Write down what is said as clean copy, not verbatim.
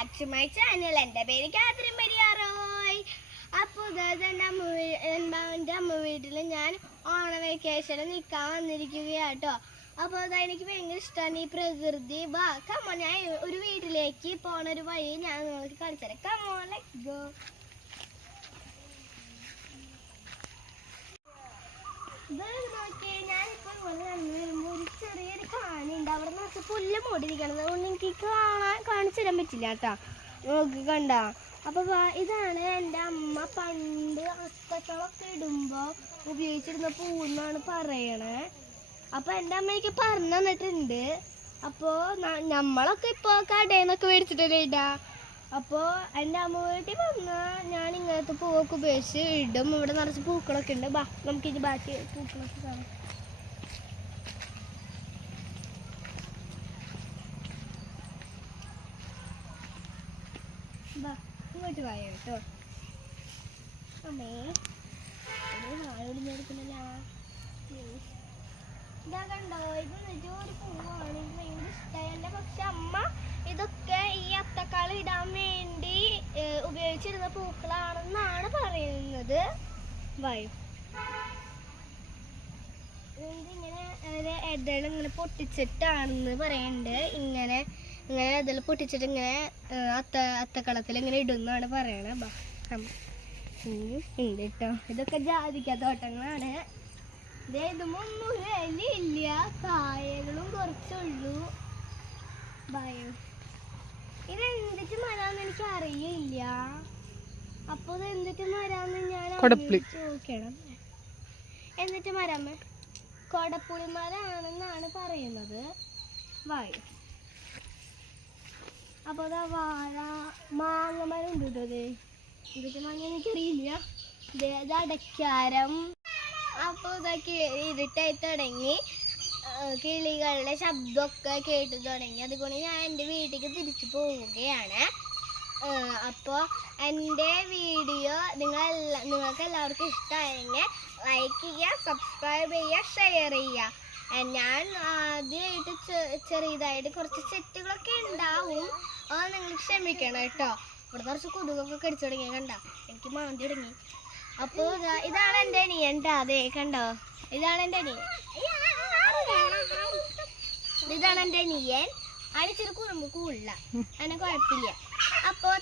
Back to my channel. എൻ്റെ പേര് Kathryn പെരിയാറോയ്. അപ്പോൾ എൻ്റെ അമ്മ വീട്ടിൽ ഞാൻ ഓണ വെക്കേഷന് നിൽക്കാൻ വന്നിരിക്കുകയാട്ടോ. അപ്പോൾ എനിക്ക് ഭയങ്കര ഇഷ്ടമാണ് ഈ പ്രകൃതി. കമോൺ, ഞാൻ ഒരു വീട്ടിലേക്ക് പോണ ഒരു വഴി ഞാൻ നിങ്ങൾക്ക് കാണിച്ചു തരാം. Come on, let's go. നോക്കിയേ, ഞാനിപ്പോൾ ഇവിടെ നടന്നു വരുമ്പോൾ ഒരു ചെറിയൊരു കാനുണ്ട്. അവിടെ നിറച്ച് പുല്ല് മൂടിയിരിക്കണത് അതുകൊണ്ട് എനിക്ക് കാണിച്ചു തരാൻ പറ്റില്ല കേട്ടോ. നോക്കി കണ്ട. അപ്പോൾ ഇതാണ് എൻ്റെ അമ്മ പണ്ട് അത്തക്കളൊക്കെ ഇടുമ്പോൾ ഉപയോഗിച്ചിരുന്ന പൂവെന്നാണ് പറയണേ. അപ്പോൾ എൻ്റെ അമ്മ എനിക്ക് പറഞ്ഞു തന്നിട്ടുണ്ട്. അപ്പോൾ നമ്മളൊക്കെ ഇപ്പോൾ കടയിൽ നിന്നൊക്കെ മേടിച്ചിട്ടല്ലേ ഇടാ. അപ്പോൾ എൻ്റെ അമ്മ വീട്ടിൽ വന്നാൽ ഞാൻ ഇങ്ങനത്തെ പൂവൊക്കെ ഉപയോഗിച്ച് ഇടും. ഇവിടെ നിറച്ച് പൂക്കളൊക്കെ ഉണ്ട്. നമുക്കിത് ബാക്കി പൂക്കളൊക്കെ കാണാം. ഇങ്ങോട്ട് വായ കേട്ടോ അമ്മേ. വായ ഒളിഞ്ഞെടുക്കുന്നില്ല. ഇതാ കണ്ടോ, ഇത് ഒരു പൂവാണ്. എനിക്ക് ഭയങ്കര ഇഷ്ടമായല്ല. പക്ഷെ അമ്മ ഇതൊക്കെ ഈ അത്തക്കാള് ഇടാൻ വേണ്ടി ഉപയോഗിച്ചിരുന്ന പൂക്കളാണെന്നാണ് പറയുന്നത്. വായു ഇതിങ്ങനെ എതൾ ഇങ്ങനെ പൊട്ടിച്ചിട്ടാണെന്ന് പറയുന്നുണ്ട്. ഇങ്ങനെ എതൾ പൊട്ടിച്ചിട്ട് ഇങ്ങനെ അത്തക്കളത്തിൽ ഇങ്ങനെ ഇടുന്നാണ് പറയണേ. ഉണ്ട് കേട്ടോ. ഇതൊക്കെ ജാതിക്ക തോട്ടങ്ങളാണ്. ഇതൊന്നും ഇല്ല, കായകളും കുറച്ചുള്ളൂ. ഇതെന്തിട്ട് മരാന്ന് എനിക്ക് അറിയില്ല. അപ്പൊ ഇത് എന്തിട്ട് മരാന്ന് ഞാൻ ചോദിക്കണം. എന്നിട്ട് മരാമ കൊടപ്പുളി മരാണെന്നാണ് പറയുന്നത്. വായു അപ്പൊ അതാ മാങ്ങ മരം ഉണ്ട് കേട്ടോ. എന്തിട്ട് മാങ്ങ എനിക്കറിയില്ല. ഇത് അടയ്ക്കാരം. അപ്പോൾ ഇതൊക്കെ ഇരുട്ടായി തുടങ്ങി. കിളികളുടെ ശബ്ദമൊക്കെ കേട്ടു തുടങ്ങി. അതുകൊണ്ട് ഞാൻ എൻ്റെ വീട്ടിലേക്ക് തിരിച്ചു പോവുകയാണ്. അപ്പോൾ എൻ്റെ വീഡിയോ നിങ്ങൾക്ക് എല്ലാവർക്കും ഇഷ്ടമായെങ്കിൽ ലൈക്ക് ചെയ്യുക, സബ്സ്ക്രൈബ് ചെയ്യുക, ഷെയർ ചെയ്യുക. ഞാൻ ആദ്യമായിട്ട് ചെറിയതായിട്ട് കുറച്ച് സെറ്റുകളൊക്കെ ഉണ്ടാവും. അത് നിങ്ങൾ ക്ഷമിക്കണം കേട്ടോ. ഇവിടെ കുറച്ച് കൊതുകൊക്കെ കടിച്ചു തുടങ്ങി. കണ്ട, എനിക്ക് മാന്തി തുടങ്ങി. അപ്പോൾ ഇതാണ് എൻ്റെ അനിയൻ ട്ടോ. അതെ കണ്ടോ, ഇതാണ് എൻ്റെ അനിയൻ. ഇതാണ് എൻ്റെ അനിയൻ. അനിച്ചിരി കുറുമ്പ് കൂടില്ല, അങ്ങനെ കുഴപ്പമില്ല. അപ്പോൾ